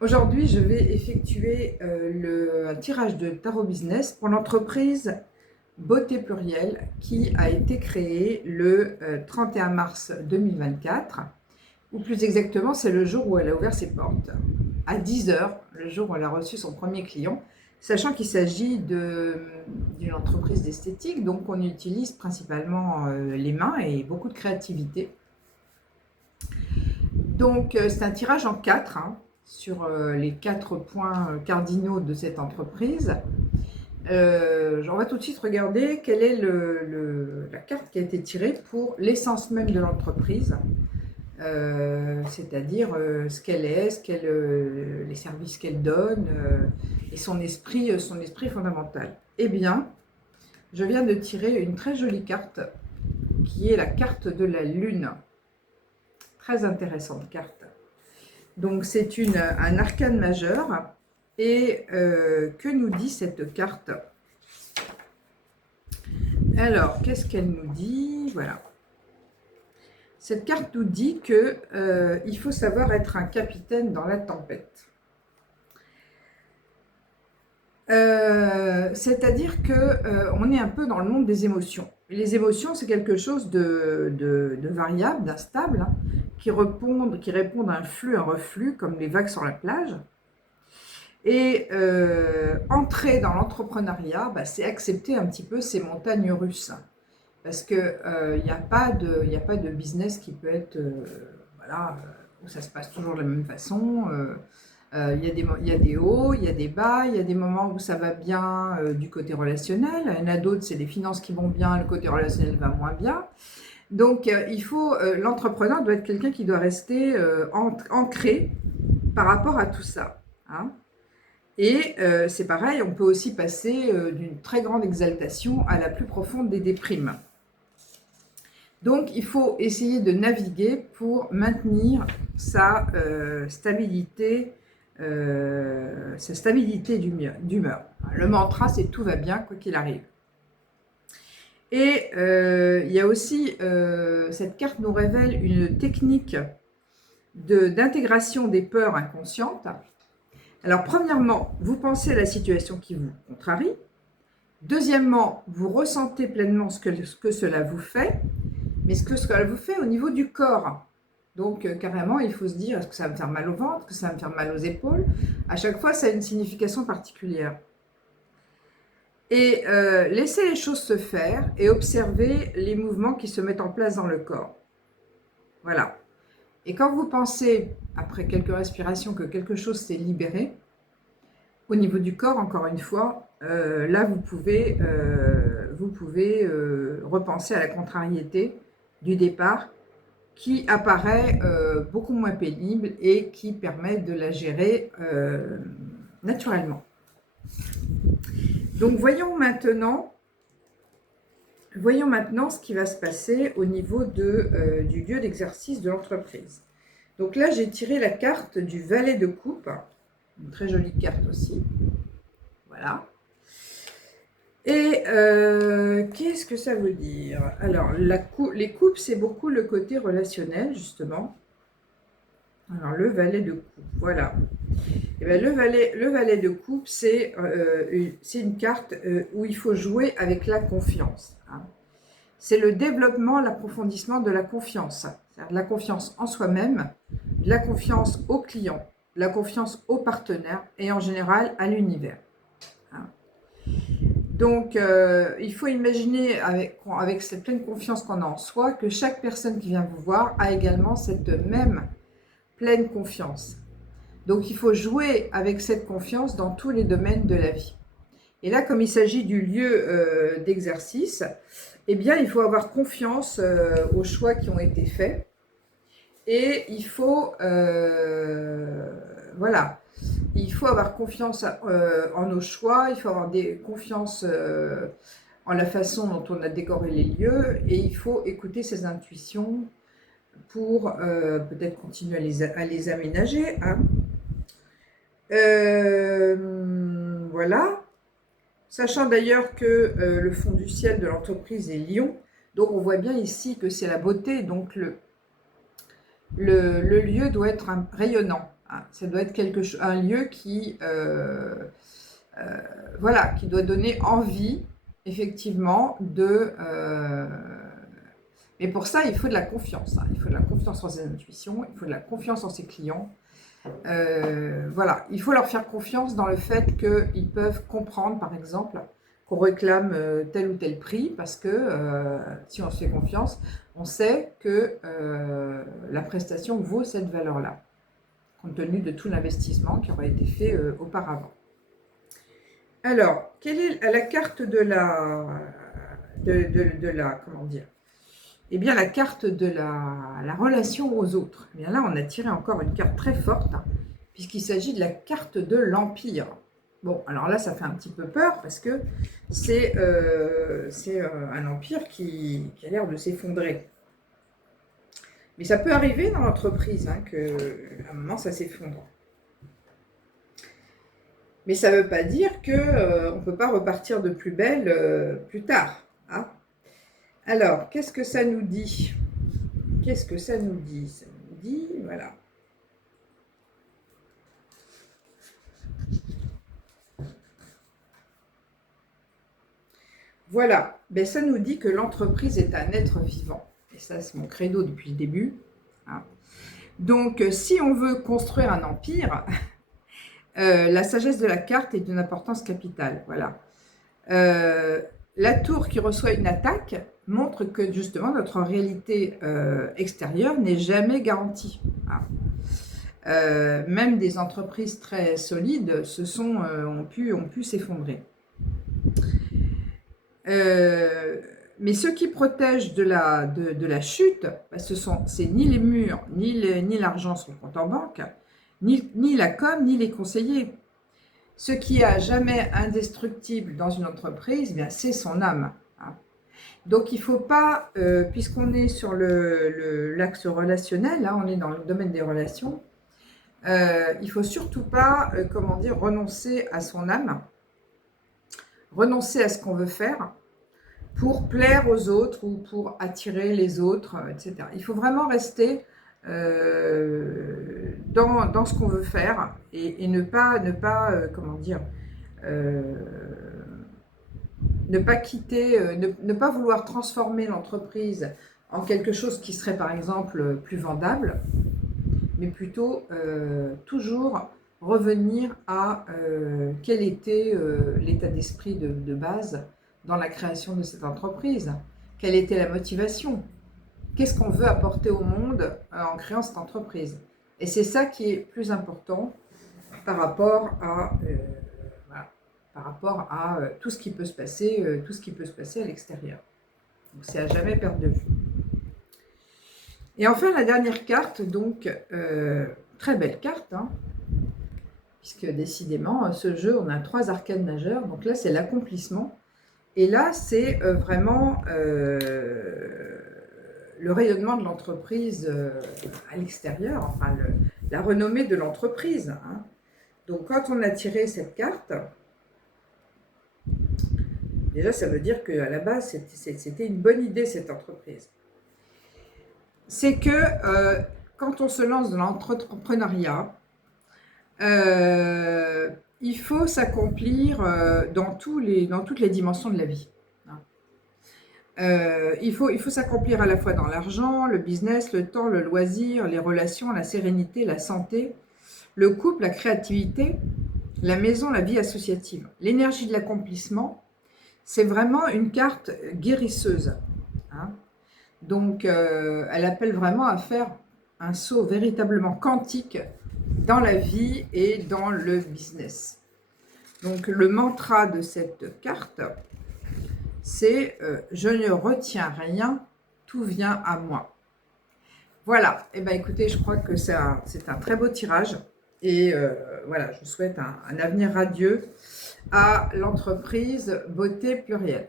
Aujourd'hui, je vais effectuer un tirage de tarot business pour l'entreprise Beauté Pluriel qui a été créée le 31 mars 2024, ou plus exactement, c'est le jour où elle a ouvert ses portes, à 10 heures, le jour où elle a reçu son premier client, sachant qu'il s'agit d'une entreprise d'esthétique, donc on utilise principalement les mains et beaucoup de créativité. Donc, c'est un tirage en 4 sur les 4 points cardinaux de cette entreprise. On va tout de suite regarder quelle est la carte qui a été tirée pour l'essence même de l'entreprise, c'est-à-dire ce qu'elle est, les services qu'elle donne et son esprit fondamental. Eh bien, je viens de tirer une très jolie carte qui est la carte de la Lune. Très intéressante carte. Donc c'est un arcane majeur. Et que nous dit cette carte? Alors, qu'est-ce qu'elle nous dit? Voilà. Cette carte nous dit qu'il faut savoir être un capitaine dans la tempête. C'est-à-dire qu'on est un peu dans le monde des émotions. Les émotions, c'est quelque chose de variable, d'instable, qui répondent à un flux, un reflux, comme les vagues sur la plage. Et entrer dans l'entrepreneuriat, c'est accepter un petit peu ces montagnes russes. Parce qu'il n'y a pas de business qui peut être voilà, où ça se passe toujours de la même façon. Il y a des hauts, il y a des bas, il y a des moments où ça va bien du côté relationnel. Il y en a d'autres, c'est les finances qui vont bien, le côté relationnel va moins bien. Donc, l'entrepreneur doit être quelqu'un qui doit rester ancré par rapport à tout ça. Hein. Et c'est pareil, on peut aussi passer d'une très grande exaltation à la plus profonde des déprimes. Donc, il faut essayer de naviguer pour maintenir sa stabilité d'humeur. Le mantra, c'est tout va bien, quoi qu'il arrive. Et il y a aussi, cette carte nous révèle une technique d'intégration des peurs inconscientes. Alors, premièrement, vous pensez à la situation qui vous contrarie. Deuxièmement, vous ressentez pleinement ce que cela vous fait, mais ce que cela vous fait au niveau du corps. Donc, carrément, il faut se dire, est-ce que ça va me faire mal au ventre, que ça va me faire mal aux épaules? À chaque fois, ça a une signification particulière. Et laissez les choses se faire et observez les mouvements qui se mettent en place dans le corps. Voilà. Et quand vous pensez, après quelques respirations, que quelque chose s'est libéré, au niveau du corps, encore une fois, là, vous pouvez repenser à la contrariété du départ qui apparaît beaucoup moins pénible et qui permet de la gérer naturellement. Donc, voyons maintenant ce qui va se passer au niveau du lieu d'exercice de l'entreprise. Donc là, j'ai tiré la carte du valet de coupe, une très jolie carte aussi. Voilà. Et qu'est-ce que ça veut dire? Alors, les coupes, c'est beaucoup le côté relationnel, justement. Alors, le valet de coupe, voilà. Et bien, le valet de coupe, c'est une carte où il faut jouer avec la confiance. Hein. C'est le développement, l'approfondissement de la confiance. C'est-à-dire de la confiance en soi-même, de la confiance au client, de la confiance au partenaire et en général à l'univers. Hein. Donc, il faut imaginer avec cette pleine confiance qu'on a en soi que chaque personne qui vient vous voir a également cette même pleine confiance. Donc, il faut jouer avec cette confiance dans tous les domaines de la vie. Et là, comme il s'agit du lieu d'exercice, eh bien, il faut avoir confiance aux choix qui ont été faits. Et il faut, voilà, il faut avoir confiance en nos choix, il faut avoir confiance en la façon dont on a décoré les lieux, et il faut écouter ses intuitions pour peut-être continuer à les aménager. Hein. Voilà. Sachant d'ailleurs que le fond du ciel de l'entreprise est Lion, donc on voit bien ici que c'est la beauté, donc le lieu doit être rayonnant. Hein. Ça doit être un lieu qui, voilà, qui doit donner envie, effectivement, mais pour ça, il faut de la confiance. Hein. Il faut de la confiance en ses intuitions, il faut de la confiance en ses clients. Voilà, il faut leur faire confiance dans le fait qu'ils peuvent comprendre, par exemple, qu'on réclame tel ou tel prix, parce que si on se fait confiance, on sait que la prestation vaut cette valeur-là, compte tenu de tout l'investissement qui aurait été fait auparavant. Alors, quelle est la carte de la comment dire? Eh bien, la carte de la relation aux autres. Eh bien là, on a tiré encore une carte très forte, hein, puisqu'il s'agit de la carte de l'Empire. Bon, alors là, ça fait un petit peu peur, parce que c'est un empire qui a l'air de s'effondrer. Mais ça peut arriver dans l'entreprise, hein, qu'à un moment, ça s'effondre. Mais ça ne veut pas dire qu'on ne peut pas repartir de plus belle plus tard. Hein. Alors, qu'est-ce que ça nous dit? Qu'est-ce que ça nous dit? Ça nous dit, voilà. Voilà, ben, ça nous dit que l'entreprise est un être vivant. Et ça, c'est mon credo depuis le début. Hein. Donc, si on veut construire un empire, la sagesse de la carte est d'une importance capitale. Voilà. La tour qui reçoit une attaque montre que justement notre réalité extérieure n'est jamais garantie. Hein. Même des entreprises très solides ont pu s'effondrer. Mais ceux qui protègent de la chute, bah, c'est ni les murs, ni l'argent sur le compte en banque, ni la com, ni les conseillers. Ce qui est à jamais indestructible dans une entreprise, bien, c'est son âme. Hein. Donc il ne faut pas, puisqu'on est sur l'axe relationnel, là, on est dans le domaine des relations, il ne faut surtout pas, renoncer à son âme, renoncer à ce qu'on veut faire pour plaire aux autres ou pour attirer les autres, etc. Il faut vraiment rester dans ce qu'on veut faire et ne pas quitter, ne pas vouloir transformer l'entreprise en quelque chose qui serait par exemple plus vendable, mais plutôt toujours revenir à quel était l'état d'esprit de base dans la création de cette entreprise, quelle était la motivation, qu'est-ce qu'on veut apporter au monde en créant cette entreprise. Et c'est ça qui est plus important par rapport à tout ce qui peut se passer, à l'extérieur. Donc c'est à jamais perdre de vue. Et enfin la dernière carte, donc très belle carte, hein, puisque décidément ce jeu on a 3 arcanes majeures. Donc là c'est l'accomplissement. Et là, c'est vraiment le rayonnement de l'entreprise à l'extérieur, enfin la renommée de l'entreprise. Hein. Donc, quand on a tiré cette carte, déjà, ça veut dire qu'à la base, c'était une bonne idée, cette entreprise. C'est que quand on se lance dans l'entrepreneuriat, il faut s'accomplir dans toutes les dimensions de la vie. Il faut s'accomplir à la fois dans l'argent, le business, le temps, le loisir, les relations, la sérénité, la santé, le couple, la créativité, la maison, la vie associative. L'énergie de l'accomplissement, c'est vraiment une carte guérisseuse. Hein. Donc, elle appelle vraiment à faire un saut véritablement quantique dans la vie et dans le business. Donc le mantra de cette carte, c'est je ne retiens rien, tout vient à moi. Voilà, et bien écoutez, je crois que c'est un très beau tirage. Et voilà, je vous souhaite un avenir radieux à l'entreprise Beauté Plurielle.